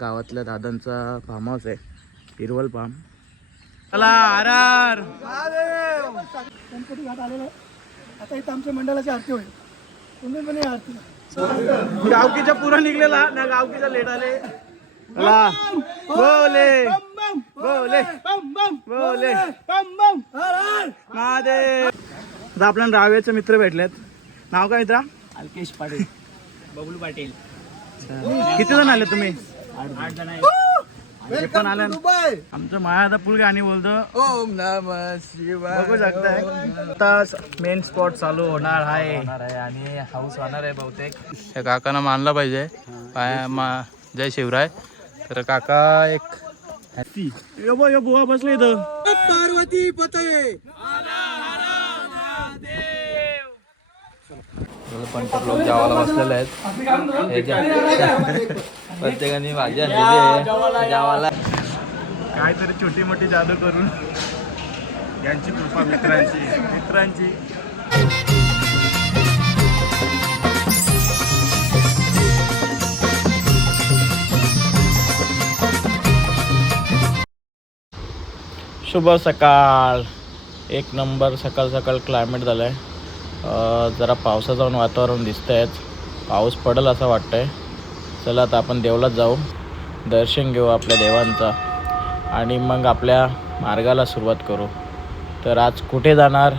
गावातल्या दादांचा form house आहे, हिरवल form. चला आर आर गणपती घाट आलेला आहे. आता इथं आमच्या मंडळाची आरती होईल. तुम्ही पण या आरती. गावकीच्या पुरा निघलेला ना, गावकीच्या लेट आले. चला बोले बोले बोले महादेव. आता आपल्याला रावेचे मित्र भेटलेत. नाव काय मित्रा? अल्केश पाटील, बबलू पाटील. किती जण आले तुम्ही? 8 जण आहे. हे पण आल्या. आमचं माया पुल गाणी बोलतो. ओम नमः शिवाय. बघू शकताय आता मेन स्पॉट चालू होणार आहे आणि हाऊस होणार आहे बहुतेक. त्या काकांना मानला पाहिजे. जय शिवराय. तर काका एक यो बुवा बसले इथं. पार्वती पतये. पंटर लोक जेवायला बसलेले आहेत. प्रत्येकाने भाजी आणलेली आहे जेवायला. काहीतरी छोटी मोठी जादू करून यांची कृपा मित्रांची शुभ सकाळ. एक नंबर सकाळ सकाळ क्लायमेट झालं आहे. जरा पावसाचं वातावरण दिसतंय. पाऊस पडेल असं वाटतंय. चला आता आपण देवळात जाऊ, दर्शन घेऊ आपल्या देवांचा आणि मग आपल्या मार्गाला सुरुवात करू. तर आज कुठे जाणार?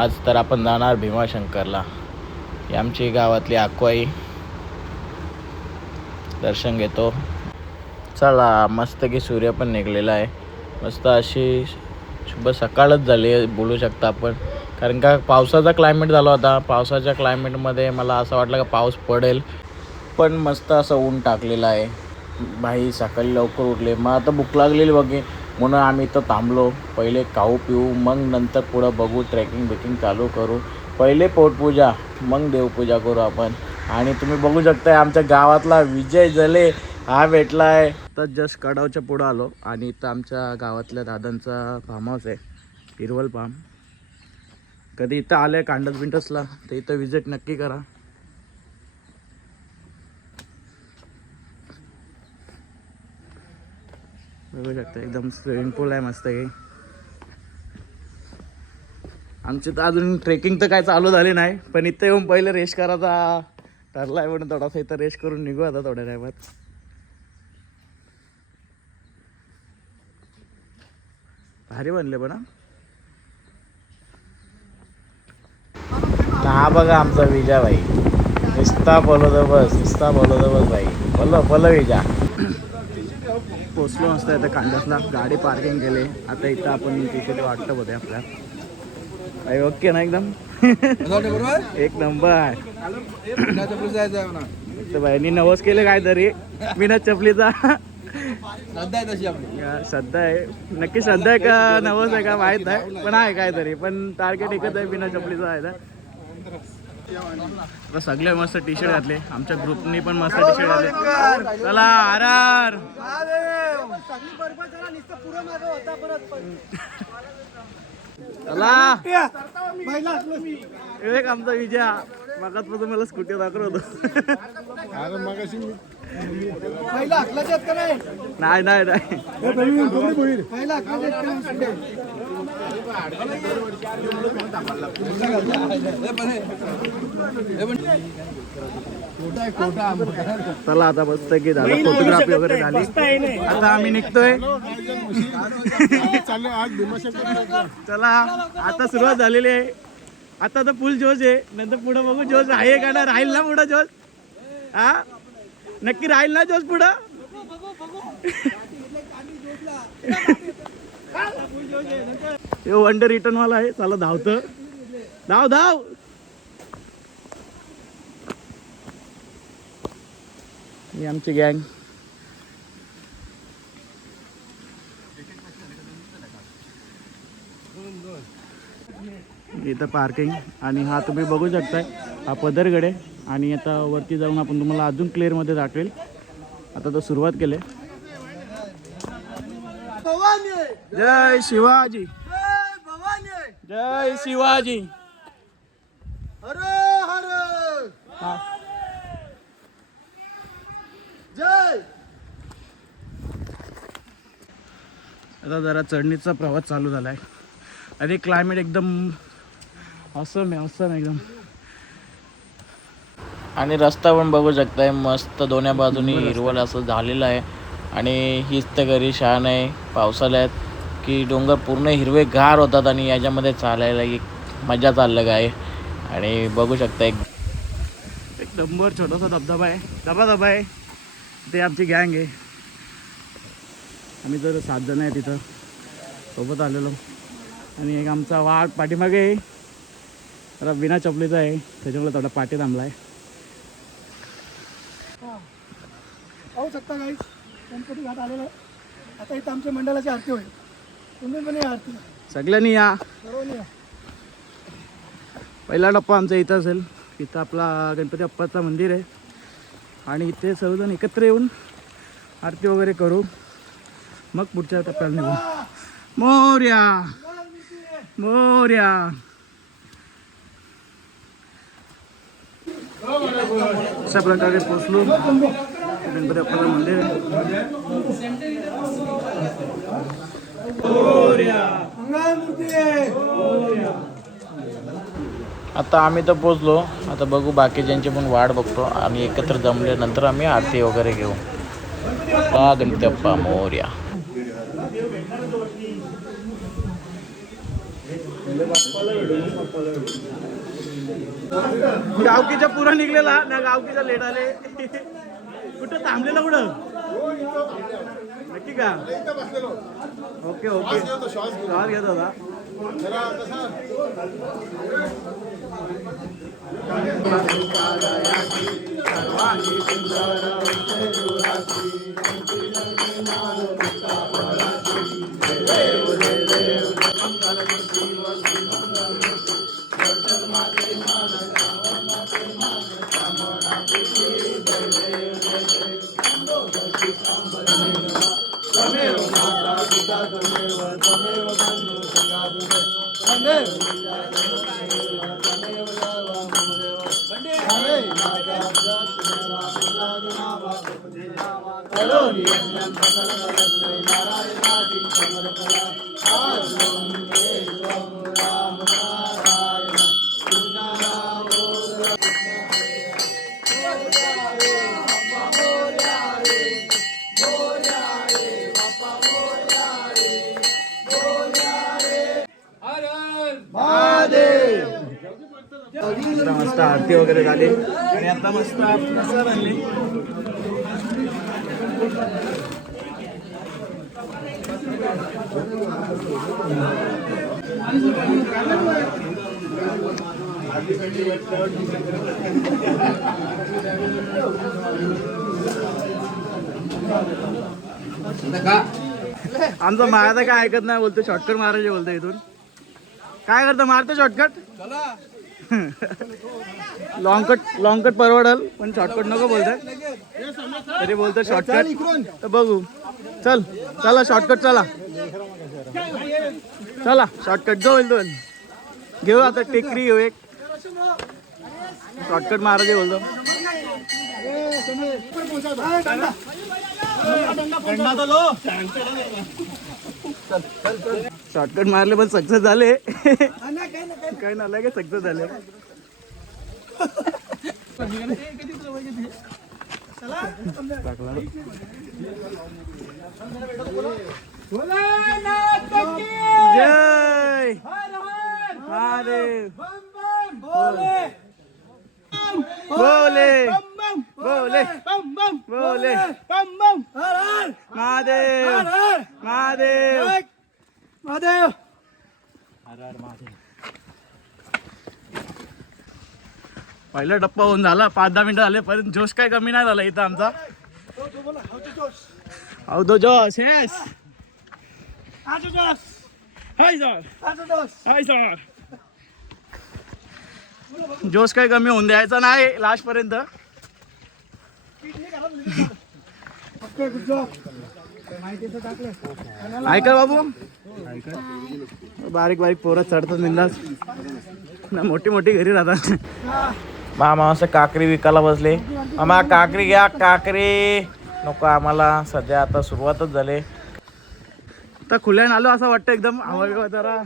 आज तर आपण जाणार भीमाशंकरला. ही आमची गावातली आकवाई. दर्शन घेतो. चला मस्त की सूर्य पण निघलेला आहे. मस्त अशी शुभ सकाळच झाली आहे बोलू शकता आपण. कारण का पावसाचा क्लायमेट झाला होता. पावसाच्या क्लायमेटमध्ये मला असं वाटलं का पाऊस पडेल, पण मस्त असं ऊन टाकलेलं आहे. भाई सकाळी लवकर उठले. मग आता भूक लागलेली बघे म्हणून आम्ही इथं थांबलो. पहिले खाऊ पिऊ मग नंतर पुढं बघू, ट्रेकिंग चालू करू. पहिले पोटपूजा मग देवपूजा करू आपण. आणि तुम्ही बघू शकताय आमच्या गावातला विजय जले हा भेटला आहे. तर जस्ट कडावच्या पुढं आलो आणि इथं आमच्या गावातल्या दादांचा फार्म हाऊस आहे, हिरवल फार्म. कधी इथं आलं कांडसबिंडसला तर इथं विजिट नक्की करा. बघू शकता एकदम स्विमिंग पूल आहे मस्त आहे. आमची तर अजून ट्रेकिंग तर काय चालू झाली नाही, पण इथं येऊन पहिले रेस्ट करायचा ठरला आहे म्हणून थोडासा इथं रेस्ट करून निघू आता थोड्या टायमात. भारी बनले पण हा बघा आमचा विजा भाई. निस्ता बोलवतो बस भाई. बोलो विजा. पोचलो मस्त इथं कांडसला. गाडी पार्किंग केली. आता इथं आपण तिथे वाटतं होते आपल्या. ओके ना एकदम एक नंबर. तर भाईनी नवस केले काहीतरी बिना चपलीचा. श्रद्धा आहे नक्की. श्रद्धा आहे का नवस आहे का माहित नाही, पण आहे काहीतरी. पण टार्गेट एकच आहे, बिना चपलीचा आहे. आता सगळे मस्त टी शर्ट घातले. आमच्या ग्रुपनी पण मस्त टी शर्ट घातले. चला आर आर. चला एक आमचा विजय मगाचपासून मला स्कूटी दाखवत होतो. नाही नाही नाही चला आता मस्त की झालं. फोटोग्राफी वगैरे झाली. आता आम्ही निघतोय. चला आता सुरुवात झालेली आहे. आता तर फुल जोश आहे. नंतर पुढं बघू जोश आहे का ना. राहील ना पुढं जोश? हा नक्की राहील ना जोश पुढं? वन डे रिटर्न वाला आहे. चला धावतं. धाव ही आमची गँग. इथं पार्किंग आणि हा तुम्ही बघू शकताय हा पदरगड आहे. आणि आता वरती जाऊन आपण तुम्हाला अजून क्लिअरमध्ये दाखवेल. आता तर सुरुवात केली. जय शिवाजी. जय शिवाजी. हर हर जय आता जरा चढणीचा प्रवास चालू झाला आहे आणि क्लायमेट एकदम ऑसम आहे एकदम. आणि रस्ता पण बघू शकताय मस्त दोन्ही बाजूनी हिरवळ असं झालेलं आहे. आणि हीच तर घरी शान आहे पावसाळ्यात की डोंगर पूर्ण हिरवे गार होतात आणि याच्यामध्ये चालायला एक मजा चाललं आहे. आणि बघू शकता एक नंबर छोटासा धबधबा आहे. ते आमची गँग आहे. आम्ही जर 7 जण आहे तिथं सोबत आलेलो. आणि एक आमचा वाघ पाठीमागे आहे. जरा बिना चपलीचा आहे त्याच्यामुळे थोडा पाठी थांबला आहे. पाहू शकता काही गणपती घाट आलेला आहे. आता इथं आमच्या मंडळाची आरती होईल. तुम्ही पण या आरती सगळ्यांनी या. सर्वांनी या. पहिला टप्पा आमचा इथं असेल. इथं आपला गणपती बाप्पाचं मंदिर आहे आणि इथे सर्वजण एकत्र येऊन आरती वगैरे करू मग पुढच्या टप्प्याला निघू. मोरया मोरया. अशा प्रकारे पोचलो गणपती बाप्पाचं मंदिर आहे. आता आम्ही तर पोचलो. आता बघू बाकीच्यांची पण वाट बघतो आणि एकत्र जमल्यानंतर आम्ही आरती वगैरे घेऊ. गणपती बाप्पा मोरया. गावकीच्या पुरा निघलेला ना गावकीच्या लेट आले. कुठं थांबलेलं कुठं नक्की का? ओके श्वास घेत होता. मस्त आरती वगैरे झाली आणि आता मस्त प्रसाद आणली. आमचा माया काय ऐकत नाही बोलतो शॉर्टकट मारायचे बोलतो. इथून काय करतो मारतो शॉर्टकट. लॉंग कट परवडल पण शॉर्टकट नको बोलतोय तरी बोलतो शॉर्टकट. तर बघू चला शॉर्टकट चला शॉर्टकट जो होईल तो घेऊ. आता टेकरी घेऊ एक शॉर्टकट मारायचे बोलतो. शॉर्टकट मारले पण सक्सेस झाले. काय नाही का सक्सेस झाले. जय महादेव बोले बोले बोले महादेव महादेव महादेव. पहिला टप्पा होऊन झाला 5-10 मिनिटं झाले पण जोश काय कमी नाही झाला इथं आमचा. दो जोश येस हाय सर जोश काय कमी होऊन द्यायचा नाही लास्ट पर्यंत. ऐका बाबू बारीक पोरं चढतात मिळतात ना मोठी घरी राहतात. मामा असं काकरी विकायला बसले. मामा काकरी घ्या काकरी नको आम्हाला सध्या आता सुरुवातच झाले. आता खुल्यान आलो असं वाटतं एकदम हवा बिवा जरा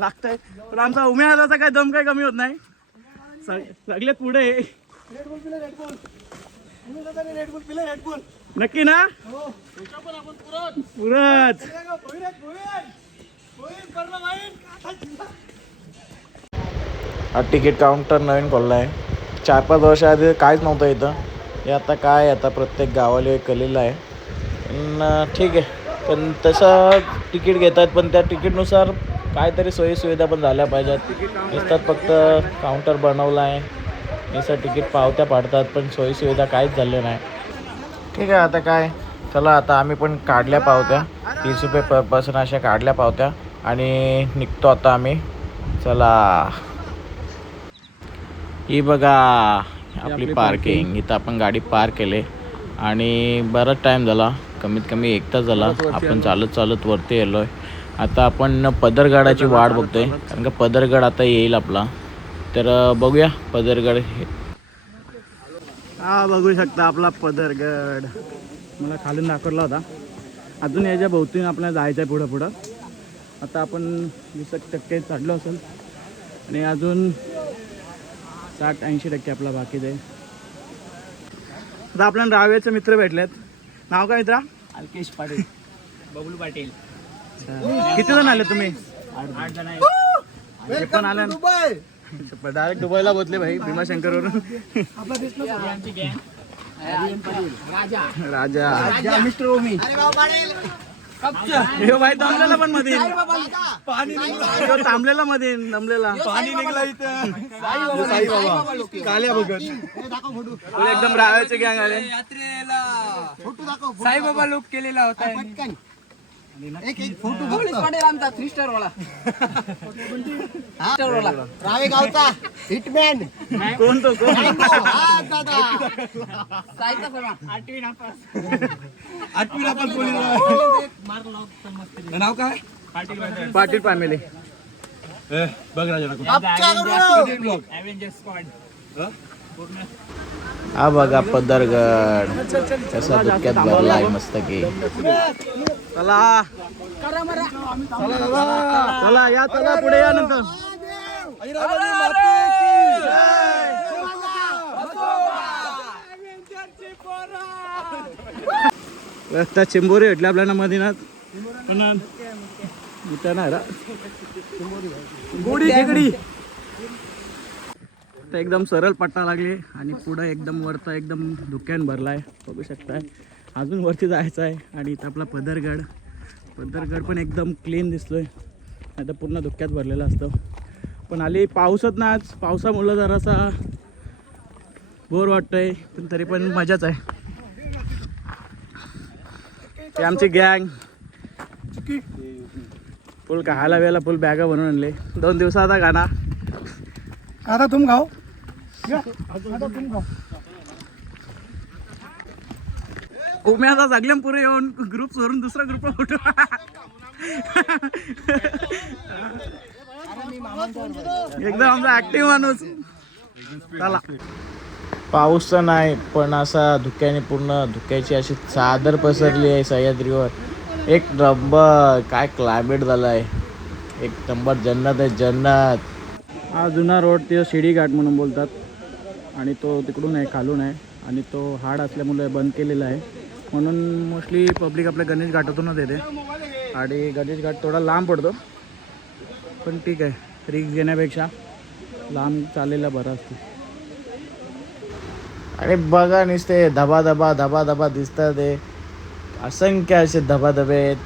लागतंय पण आमचा उमेदाचा काय दम काय कमी होत नाही सगळे पुढे आहे. रेडबुल पिले रेडबुल तुम्ही दादाने रेडबुल पिले रेडबुल नक्की ना हो पुरत हा तिकीट काउंटर नवीन खोलला आहे 4-5 वर्षाआधी काहीच नव्हतं इथं हे आता काय आता प्रत्येक गावाला केलेलं आहे पण ठीक आहे पण तसं तिकीट घेतात पण त्या तिकीटनुसार काहीतरी सोयीसुविधा पण झाल्या पाहिजेत नुसतात फक्त काउंटर बनवला आहे नुसतं तिकीट पावत्या पाडतात पण सोयीसुविधा काहीच झाल्या नाही ठीक आहे आता काय चला आता आम्ही पण काढल्या पावत्या 30 रुपये पर पर्सन अशा काढल्या पावत्या आणि निघतो आता आम्ही चला ही बघा आपली पार्किंग इथं आपण गाडी पार्क केली आणि बराच टाईम झाला कमीत कमी 1 तास झाला आपण चालत वरती येलो आहे आता आपण पदरगडाची वाट बघतोय कारण का पदरगड आता येईल आपला तर बघूया पदरगड हा बघू शकता आपला पदरगड मला खालून दाखवला होता अजून याच्या भोवतीने आपल्याला जायचं आहे पुढं आता आपण 20% चढलो असेल आणि अजून 60-80% आपला बाकीच आहे आता आपल्याला रावेचे मित्र भेटलेत नाव काय मित्रा अल्केश पाटील बबलू पाटील किती जण आले तुम्ही 8 जण आहे हे पण आले डायरेक्ट दुबईला बोलले भाई भीमाशंकरवरून आपला दिसला आमची गँग राजा मिस्टर ओमी हे भाई थांबलेला पण मध्ये ह्यो थांबलेला मध्ये दमलेला पाणी निघला इथं काल्या बघत एकदम राहायचे गँग आले यात्रेला साईबाबा लुक केलेला होता एक फोटो पोलीस पाटील आमचा 3 स्टार वाला रावे गावचा हिटमॅन कोण तो कोण साईचा समान 8वी नापास नाव काय पाटील फॅमिली बघ राजा अवेंजर स्क्वॉड हा बघा पदरगड कसा धुक्यात भरला आहे मस्त की चला चला या चला पुढे या नंतर रस्ता चिंबोरी भेटले आपल्याला मदिनात इथं नाही गोडी खेकडी तर एकदम सरळ पट्टा लागली आणि पुढं एकदम वरता एकदम धुक्यान भरलाय बघू शकताय अजून वरती जायचं आहे आणि इथं आपला पदरगड पण एकदम क्लीन दिसतोय आता पूर्ण धुक्यात भरलेलं असतं पण आली पाऊसच ना आज पावसामुळं जरासा बोर वाटतंय पण तरी पण मजाच आहे ते आमची गँग फुल खायला वेळेला फुल बॅगा बनवून आणले 2 दिवसात आता गाणा आता तुम खाओ आता तुम खाओ उम्याचा सगळ्यां पुरे येऊन ग्रुप सोडून दुसरा ग्रुप फोटो एकदम आमचा ऍक्टिव्ह माणूस चला पाऊस तर नाही पण असा धुक्याने पूर्ण धुक्याची अशी चादर पसरली आहे सह्याद्रीवर एक नंबर काय क्लायमेट झालं आहे एक नंबर जन्नत आहे जन्नत हा जुना रोड ते शिडी घाट म्हणून बोलतात आणि तो तिकडून आहे खालून आहे आणि तो हाड असल्यामुळे बंद केलेला आहे म्हणून मोस्टली पब्लिक आपल्या गणेश घाटातूनच येते आणि गणेश घाट थोडा लांब पडतो पण ठीक आहे रिक्स घेण्यापेक्षा लांब चाललेला बरं असतो आणि बघा नुसते धबा धबा दिसतात ते असंख्य असे धबाधबे आहेत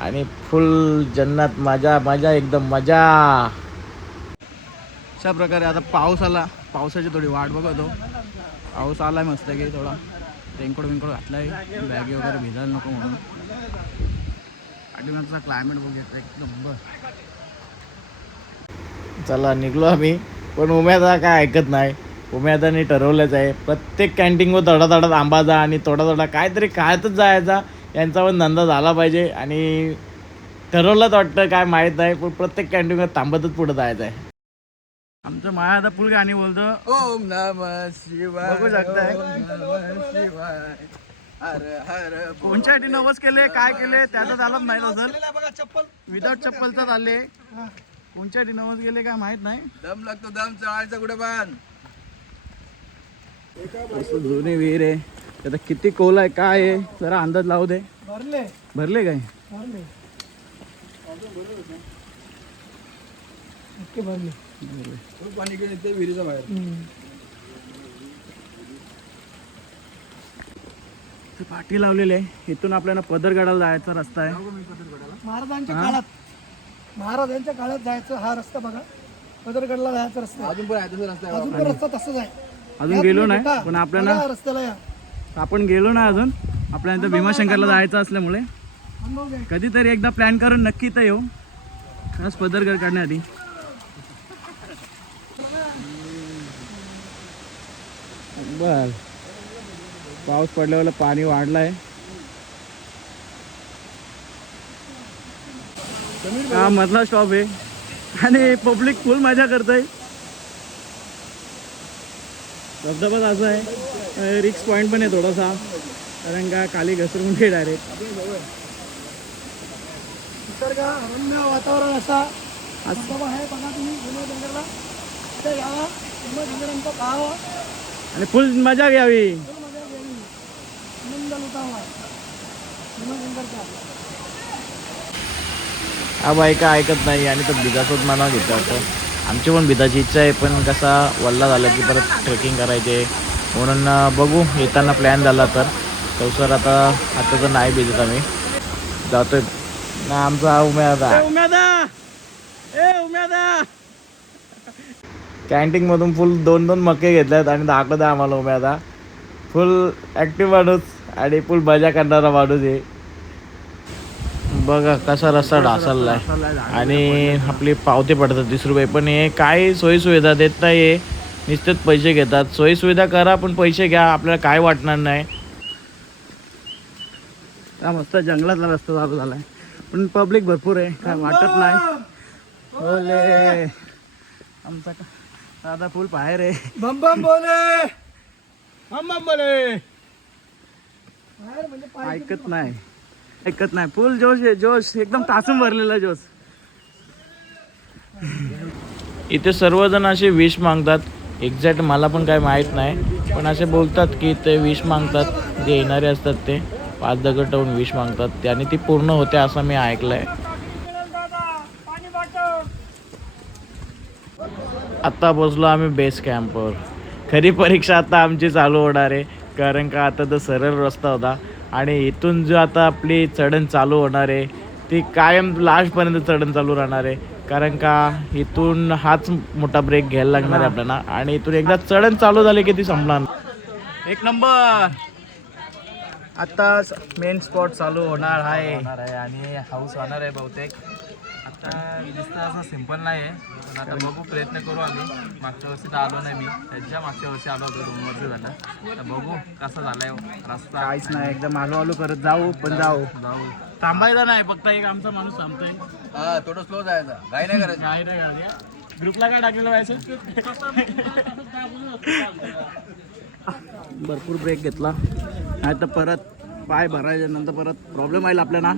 आणि फुल जन्नत मजा एकदम मजा अशा प्रकारे आता पाऊस आला पावसाची थोडी वाट बघतो पाऊस आलाय मस्त की थोडा रेनकोट घातलाय बॅगी वगैरे भिजायला नको म्हणून पाठीमागचा क्लायमेट बघायचा एक नंबर चला निघलो आम्ही पण उम्यादा काय ऐकत नाही उम्यादाने ठरवलंच आहे प्रत्येक कॅन्टीनवर थोडा आंबाचा आणि थोडा काहीतरी खायतच जायचा यांचा पण धंदा झाला पाहिजे आणि ठरवलंच वाटतं काय माहीत नाही पण प्रत्येक कॅन्टीनवर थांबतच पुढे जायचं आहे आमचं माया आता फुल गाणी बोलतो ओम नमः शिवाय बघू शकताय. ओम नमः शिवाय कोणच्या साठी नवस केले काय केले त्याचं झालं माहित असेल. बघा चप्पल विदाउट चप्पलचा चालले. कोणच्या साठी नवस गेले काय माहित नाही. दम लागतो दम चढायचा कुठे पण. जुनी विहीर आहे. आता किती खोल आहे काय आहे जरा अंदाज लावू दे. भरले भरले काय भरले नक्की भरले. पाणी घेऊन येते विहिरीच्या बाहेर. ते पाठी लावलेले आहे. इथून आपल्याला पदरगडाला जायचा रस्ता आहे. महाराजांच्या काळात जायचं हा रस्ता बघा. पदरगडला जायचा रस्ता आहे. अजून पण आहे तसं रस्ता अजून पण रस्ता तसाच आहे. अजून गेलो नाही पण आपल्याला बघा रस्त्याला या आपण गेलो नाही अजून. आपल्याला इथं भीमाशंकरला जायचं असल्यामुळे अनुभव घ्या. कधीतरी एकदा प्लॅन करून नक्की इथं येऊ खास पदरगड काढण्याआधी. बर पाऊस पडल्यावर पाणी वाढलाय. हा मधला स्टॉप आहे आणि पब्लिक फुल मजा करतय. धबधबाच असं आहे. रिक्स पॉईंट पण आहे थोडासा कारण का खाली घसरून घे डायरेक्ट. निसर्ग रम्य वातावरण असा धबधबा आहे बघा तुम्ही भीमाशंकरला. तिथे यावा भीमाशंकरांचा पाहावा आणि फुल मजा घ्यावी. मजा घ्यावी आनंद लुटावा भीमाशंकरचा. हा बायका ऐकत नाही आणि तो बिदाचंच मनाव घेतो. आता आमची पण बिदाची इच्छा आहे पण कसा वल्ला झाला की परत ट्रेकिंग करायचे म्हणून बघू येताना प्लॅन झाला तर सर आता तर नाही भिजत आम्ही जातोय ना. आमचा उम्यादा कॅन्टीन मधून फुल 2-2 मके घेतल्यात आणि दाखवत आहे आम्हाला उम्यादा. फुल ॲक्टिव्ह माणूस आणि फुल मजा करणारा माणूस आहे. बघा कसा रस्ता ढासळलाय आणि आपली पावते पडतात 30 रुपये. पण हे काय सोयीसुविधा देत नाही. नुसतेच पैसे घेतात. सोयीसुविधा करा पण पैसे घ्या. आपल्याला काय वाटणार नाही. हा मस्त जंगलातला रस्ता चालू झालाय पण पब्लिक भरपूर आहे काय वाटत नाही. बोले आमचा दादा फुल बाहेर आहे. बम बम बोले बम बोले बाहेर म्हणजे पाय ऐकत नाही. फुल जोश आहे. जोश एकदम टाचून भरलेला जोश. इथे सर्वजण असे विश मागतात. एक्झॅक्ट मला पण काय माहीत नाही पण असे बोलतात की ते विश मागतात. जे येणारे असतात ते 5 दगड ठेवून विश मागतात त्याने ती पूर्ण होते असं मी ऐकलंय. आता पोचलो आम्ही बेस कॅम्पवर. खरी परीक्षा आता आमची चालू होणार आहे कारण का आता तर सरळ रस्ता होता आणि इथून जो आता आपली चढण चालू होणार आहे ती कायम लास्टपर्यंत चढण चालू राहणार आहे कारण का इथून हाच मोठा ब्रेक घ्यायला लागणार आहे आपल्याला आणि इथून एकदा चढण चालू झाली की ती संपणार. 1 नंबर. आता मेन स्पॉट चालू होणार आहे आणि हाऊस होणार आहे बहुतेक. आता दिसतं असं सिंपल नाही आहे पण आता बघू प्रयत्न करू आम्ही. मागच्या वर्षी तर आलो नाही मी. त्याच्या मागच्या वर्षी आलो होतो 2 वर्ष झालं. तर बघू कसा झालाय रस्ता. काहीच नाही एकदम आलो करत जाऊ पण जाऊ थांबायला नाही. फक्त एक आमचा माणूस थांबतोय. हा थोडं स्लो जायचं घाई नाही करायचं. काय नाही गाडी ग्रुपला काय टाकलेलं व्हायचं. भरपूर ब्रेक घेतला नाही तर परत पाय भरायच्या नंतर परत प्रॉब्लेम येईल आपल्याला.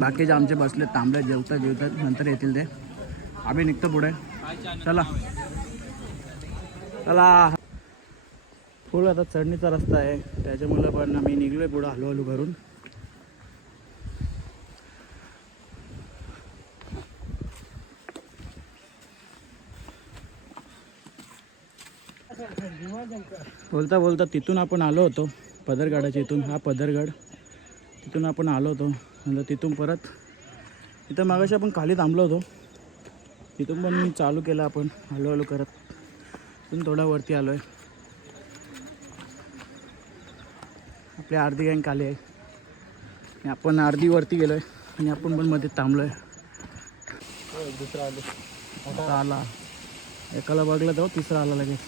बाकीचे आमचे बसले थांबले जेवतात नंतर येतील ते. आम्ही निघतो पुढे. चला फुल आता चढणीचा रस्ता आहे त्याच्यामुळे पण आम्ही निघलोय पुढं हळूहळू करून. बोलता तिथून आपण आलो होतो पदरगडाच्या इथून. हा पदरगड तिथून आपण आलो होतो नंतर तिथून परत इथं मागाशी आपण खाली थांबलो होतो. तिथून पण मी चालू केलं आपण हळूहळू करत. तिथून थोडा वरती आलो आहे. आपली अर्धी गँग खाली आहे आणि आपण अर्धी वरती गेलो आहे आणि आपण पण मध्ये थांबलो आहे. दुसरा आला एकाला बघला तर 3रा आला लगेच.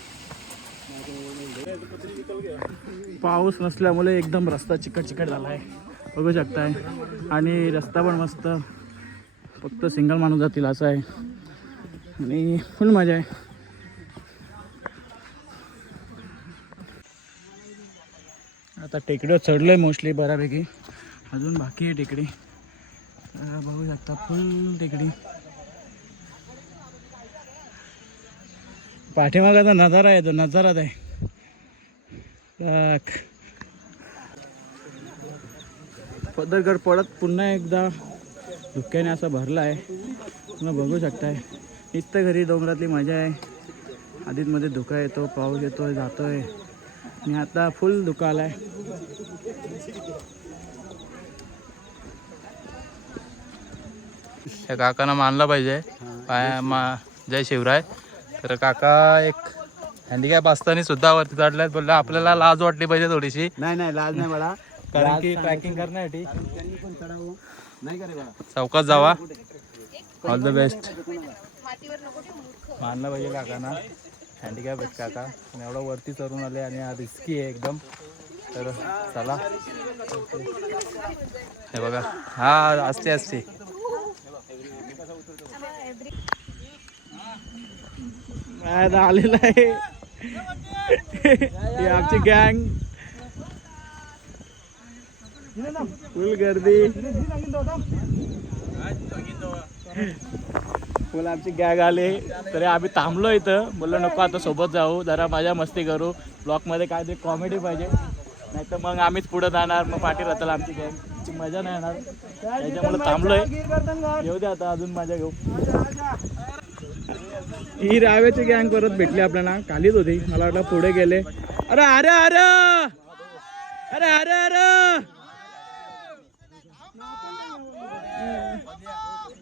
पाऊस नसल्यामुळे एकदम रस्ता चिकट झाला आहे बघू शकताय आणि रस्ता पण मस्त फक्त सिंगल माणूस जातील असं आहे आणि फुल मजा आहे. आता टेकडीवर चढलोय मोस्टली बऱ्यापैकी, अजून बाकी आहे टेकडी. बघू शकता फुल टेकडी. पाठीमागाचा नजारा आहे, तो नजाराच आहे. पदरगड पडत पुन्हा एकदा धुक्याने असा भरला आहे. पुन्हा बघू शकताय इथं घरी डोंगरातली मजा आहे. आधीत मध्ये धुका येतो, पाऊस येतोय जातोय आणि आता फुल धुका आलाय. त्या काकांना मानलं पाहिजे. जय शिवराय. तर काका एक हँडिकॅप असताना सुद्धा वरती चढल्यात. बोलला आपल्याला लाज वाटली पाहिजे थोडीशी. नाही लाज नाही मला, कारण की ट्रॅकिंग करण्यासाठी नाही करे बघा. चौकात जावा. All the best. मानलं पाहिजे काकांना, हँडिकॅप आहेत काका आणि एवढं वरती चढून आले आणि हा रिस्की आहे एकदम. तर चला हे बघा, हा असते आलेला आहे. ही आमची गँग, फुल गर्दी, फुल आमची गँग आले. तरी आम्ही थांबलो इथं, बोललो नको आता सोबत जाऊ, जरा मजा मस्ती करू. ब्लॉकमध्ये काहीतरी कॉमेडी पाहिजे, नाही तर मग आम्हीच पुढे जाणार, मग पाठी राहताल आमची गँग, ची मजा नाही येणार. त्याच्यामुळे थांबलोय. येऊ दे आता, अजून मजा घेऊ. ही राव्याची गँग परत भेटली आपल्याला. खालीच होती, मला वाटलं पुढे गेले. अरे अरे अरे अरे अरे अरे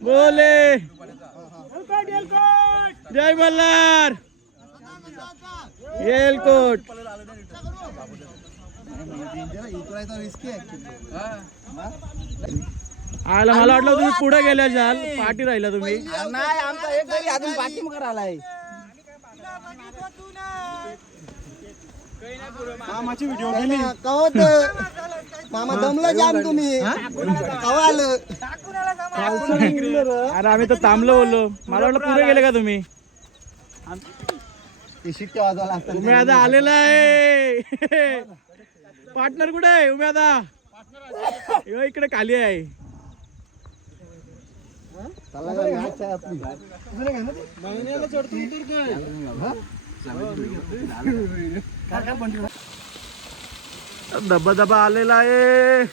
बोले जय मल्हार येलकोट. आला मला वाटलं तुम्ही पुढे गेल्या जाल, पाठी राहिला तुम्ही. नाही आमचा एक तरी अजून बाकी मग आलाय. मामाची व्हिडिओ गेली. कवत मामा दमलं जाम तुम्ही. कवाल अरे आम्ही तर थांबलो बोललो, मला वाटलं पुढे गेले का तुम्ही. शिट्ट्या वाजवायला असतात. उमे आता आलेला आहे. पार्टनर कुठे आहे उमे आता. इकडे खाली आहे. धबा धबा आलेला आहे.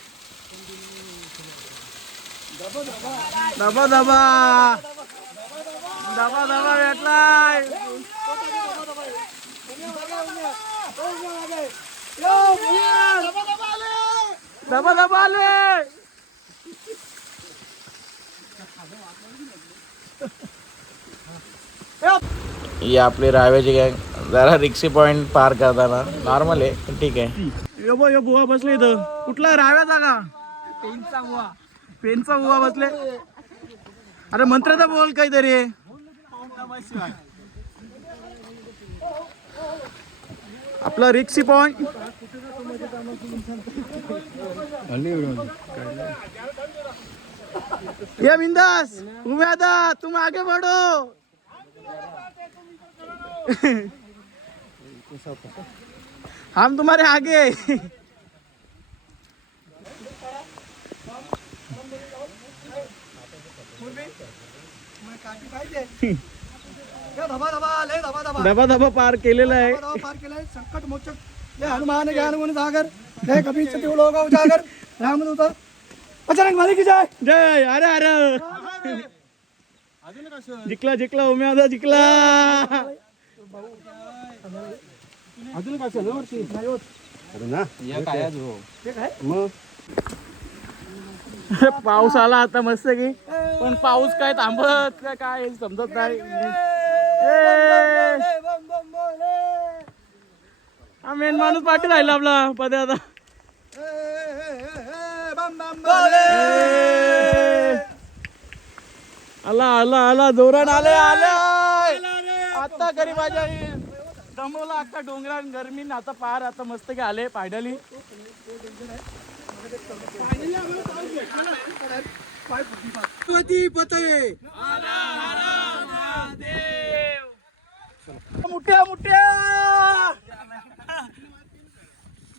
धबा धबा धबा धबा भेटलाय. धबा धबा आले. ही आपली राव्याची गँग. जरा रिक्सी पॉइंट पार करताना नॉर्मल आहे पण ठीक आहे. यो बुवा बसले इथं. कुठला राव्याचा का. पेनचा बुवा बसले. अरे मंत्र्याचा बोल काहीतरी. आपला रिक्सी पॉइंट. ये बिंदास उम्यादा तुम आगे बढ़ो. हम तुम्हारे आगे. धबा धबा पार केलेला आहे. पार केलाय. संकट मोचक जय हनुमान ज्ञान गुण सागर जय कपीश तिहु लोक उजागर रामदूत अचानक मालिक जय जय. अरे अरे जिंकला जिंकला उम्यादा जिंकला. अजून काय चालू वरती पाऊस आला आता मस्त की. पण पाऊस काय थांबत का काय समजत नाही. हा मेन माणूस पाठी राहिला आपला पदे आता. आला आला आला जोरान आले आले. आता घरी माझ्या दमवला अख्खा डोंगरात गरमीन. आता पार आता मस्त की आले फायनली. मुठ्या मुठ्या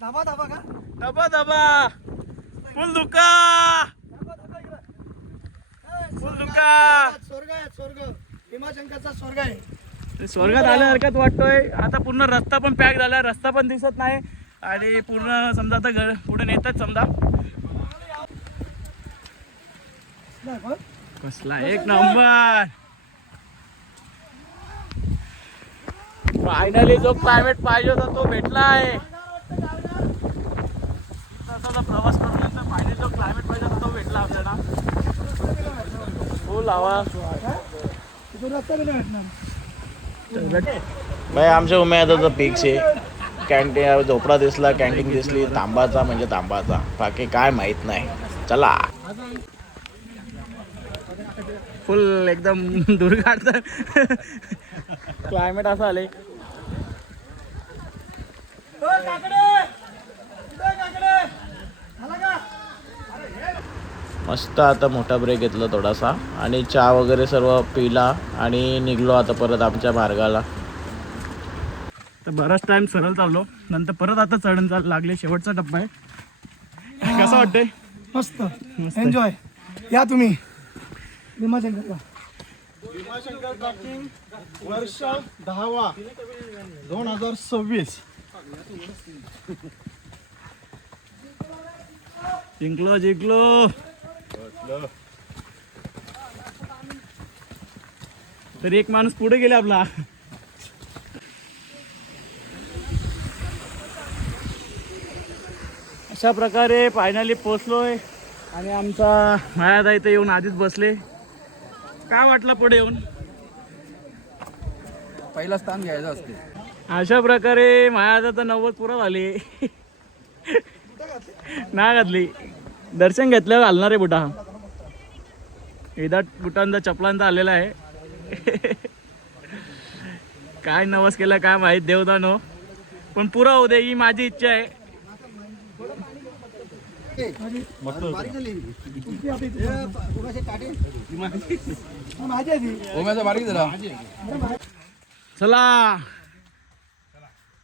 धाबा धाबा का दबा दबा फुल दुका फुल दुका. स्वर्ग आहे स्वर्ग. भीमाशंकरचा स्वर्ग आहे. स्वर्गात आल्यासारखाच वाटतोय. आता पूर्ण रस्ता पण पॅक झाला, रस्ता पण दिसत नाही आणि पूर्ण समजा आता घर पुढे नेतात समजा. नाही पण? कसला एक नंबर. फायनली जो क्लायमेट पाहिजे होता तो भेटला आहे. तसा प्रवास करून नंतर फायनली जो क्लायमेट पाहिजे होता तो भेटला आपल्याला. हो लावा तिथून रस्ता बी नाही भेटणार. भाई आमच्या उमेदाचं फिक्स आहे. कॅन्टीन झोपडा दिसला, कॅन्टीन दिसली, तांबाचा म्हणजे तांबाचा, बाकी काय माहित नाही. चला फुल एकदम दुर्गाडचं क्लायमेट असं आले. मस्त आता मोठा ब्रेक घेतला थोडासा आणि चहा वगैरे सर्व पिला आणि निघलो आता परत आमच्या मार्गाला. तर बराच टाइम सरळ चाललो, नंतर परत आता चढण लागले. शेवटचा टप्पा आहे. कसं वाटतंय? मस्त एन्जॉय. या तुम्ही भीमाशंकरला. भीमाशंकर ट्रॅकिंग वर्ष 10वा 2026. जिंकलो तर एक माणूस पुढे गेले आपला. अशा प्रकारे फायनली पोचलोय आणि आमचा मायादा इथे येऊन आधीच बसले. काय वाटलं पुढे येऊन? पहिला स्थान घ्यायचं असते. अशा प्रकारे मायादा तर 90 पुरा झाली. नाही घातली. दर्शन घेतल्यावर घालणार आहे बुटा. विदाट बुटांचा चपलांचा आलेला आहे. काय नवस केला काय माहीत देवदानो, पण पुरा होऊ दे ही माझी इच्छा आहे. माझी आहे ती. चला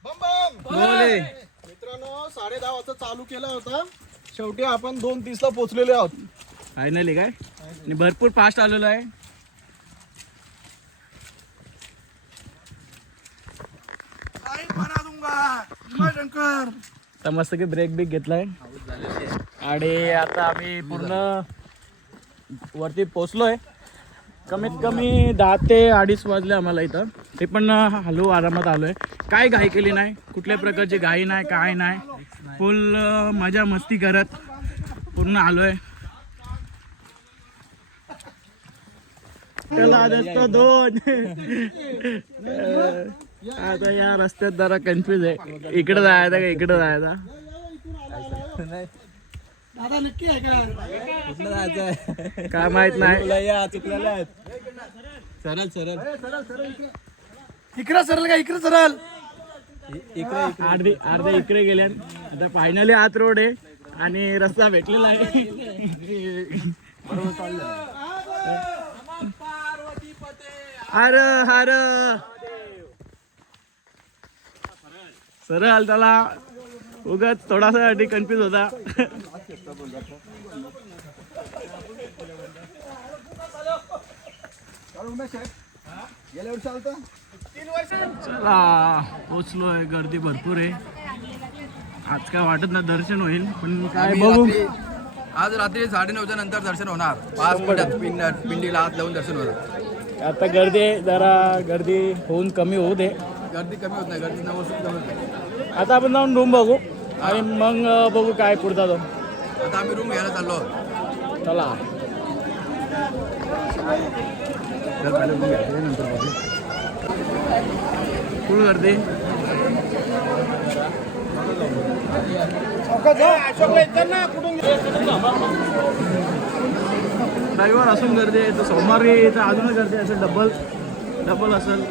बम बम. बोले. मित्रांनो 10:30 वाजता चालू केला होता, शेवटी आपण 2:30 ला पोहोचलेले आहोत. फायनली काय आणि भरपूर फास्ट आलेलो आहे. आई बना दूंगा. भीमाशंकर. तर मस्त की ब्रेक बिक घेतलाय आणि आता आम्ही पूर्ण वरती पोचलोय. कमीत कमी 10 ते 2:30 वाजले आम्हाला इथं. ते पण हलू आरामात आलोय. काय घाई केली नाही, कुठल्या प्रकारची घाई नाही, काय नाही. फुल मजा मस्ती करत पूर्ण आलोय. त्याला रस्ता 2. आता या रस्त्यात जरा कन्फ्युज आहे. इकडे जायचा का इकडे जायचा. दादा नक्की आहे का? काय माहित नाही. सरळ सरळ इकडं सरळ का इकडं सरळ? अर्धे इकडे गेले. आता फायनली आत रोड आहे आणि रस्ता भेटलेला आहे. हर हर सरळ त्याला उगाच थोडासा कन्फ्युज होता. चला पोचलोय. गर्दी भरपूर आहे. आज काय वाटत नाही दर्शन होईल, पण काय बघू. आज रात्री 9:30च्या नंतर दर्शन होणार. 5 मिनिटात पिंडीला हात लावून दर्शन होणार. आता गर्दी आहे, जरा गर्दी होऊन कमी होऊ दे. गर्दी कमी होत नाही, गर्दी 90% कमी होत नाही. आता आपण जाऊन रूम बघू आणि मग बघू काय पुढचा तो. आता आम्ही रूम घ्यायला चाललो आहोत. चला फुल गर्दी. रविवार असून गर्दी आहे, तर सोमवारी तर अजूनच गर्दी असेल. डबल असेल.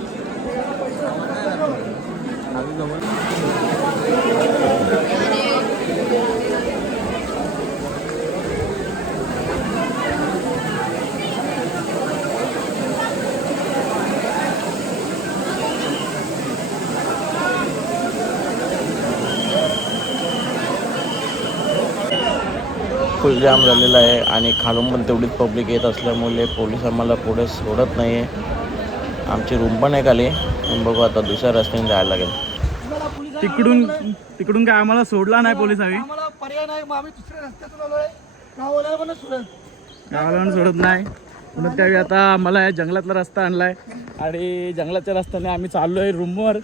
फुल जाम झालेला आहे आणि खालून पण तेवढीच पब्लिक येत असल्यामुळे पोलीस आम्हाला पुढे सोडत नाही आहे. आमची रूम पण आहे खाली. पण बघू आता दुसऱ्या रस्त्याने जायला लागेल. तिकडून काय आम्हाला सोडला नाही पोलिसांनी. आम्हाला पर्याय नाही, मग आम्ही दुसऱ्या रस्त्यातून आलोय. गाववाल्याला पण गावाला सोडत नाही म्हणून त्यावेळी आता आम्हाला या जंगलातला रस्ता आणलाय आणि जंगलाच्या रस्त्याने आम्ही चाललोय रूमवर.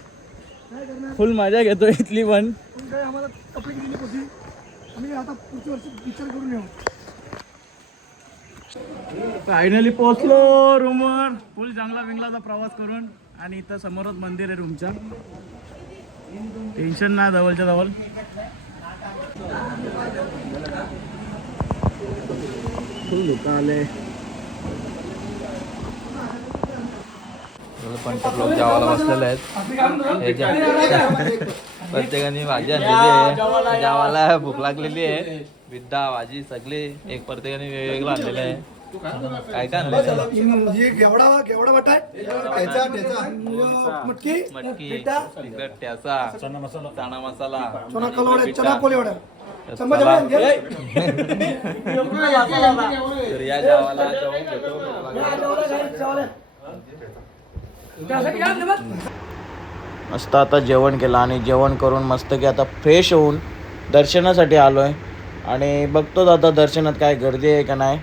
फुल मजा घेतोय इथली पण. काय आम्हाला कपडे दिली होती. आम्ही आता पुढच्या वर्षी विचार करून येऊ. फायनली पोहोचलो रूमवर फुल जंगला बिंगलाचा प्रवास करून. आणि इथं समोरच मंदिर आहे रूमच्या. टेन्शन ना, जवळच्या जवळ. फुल लोक आले. पंटर लोक जेवायला बसलेले आहेत. प्रत्येकाने भाजी आणलेली आहे. जेवायला भूक लागलेली आहे. विद्या भाजी सगळे एक प्रत्येकाने वेगवेगळं आणलेलं आहे. काय काय आणलं? घेवडा बटाट मटकी मटकी, तिखट ठ्याचा, चणा मसाला, चना कलोडे, चना कोलिवडा. तर या जेवायला जेवून घेतो. मस्त आता जेवण केलं आणि जेवण करून मस्त की आता फ्रेश होऊन दर्शनासाठी आलो आहे. आणि बघतोच आता दर्शनात काय गर्दी आहे का नाही,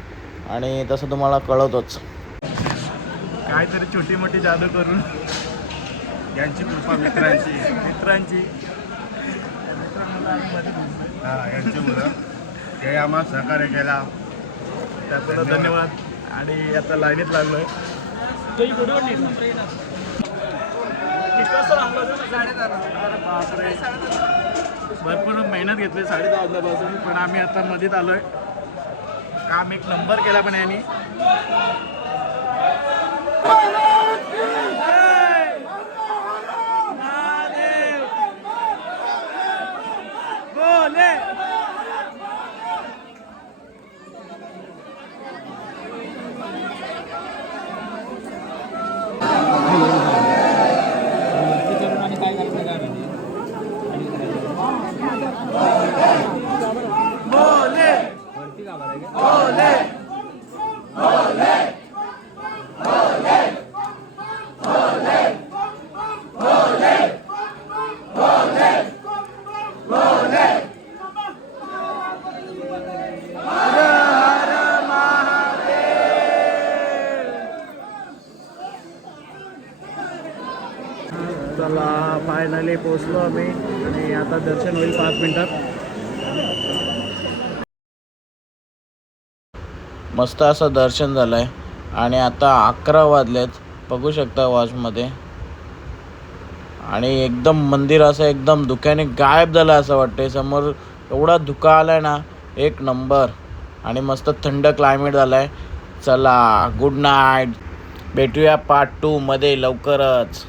आणि तसं तुम्हाला कळवतोच. काहीतरी छोटी मोठी जादू करून यांची कृपा मित्रांची यांची मुलं हे आम्हाला सहकार्य केला त्याबद्दल धन्यवाद. आणि आता लाईनीत लागलोय. भरपूर मेहनत घेतली 10:30 वाजल्यापासून, पण आम्ही आता मध्येच आलोय. काम एक नंबर केला पण यांनी. चला फायनली पोहोचलो आम्ही आणि आता दर्शन होईल 5 मिनिटात. मस्त असं दर्शन झालं आहे आणि आता 11 वाजलेत बघू शकता वॉचमध्ये. आणि एकदम मंदिर असं एकदम धुक्याने गायब झालं असं वाटतंय. समोर एवढा धुका आला आहे ना, एक नंबर. आणि मस्त थंड क्लायमेट झालं आहे. चला गुड नाईट, भेटूया पार्ट 2 मध्ये लवकरच.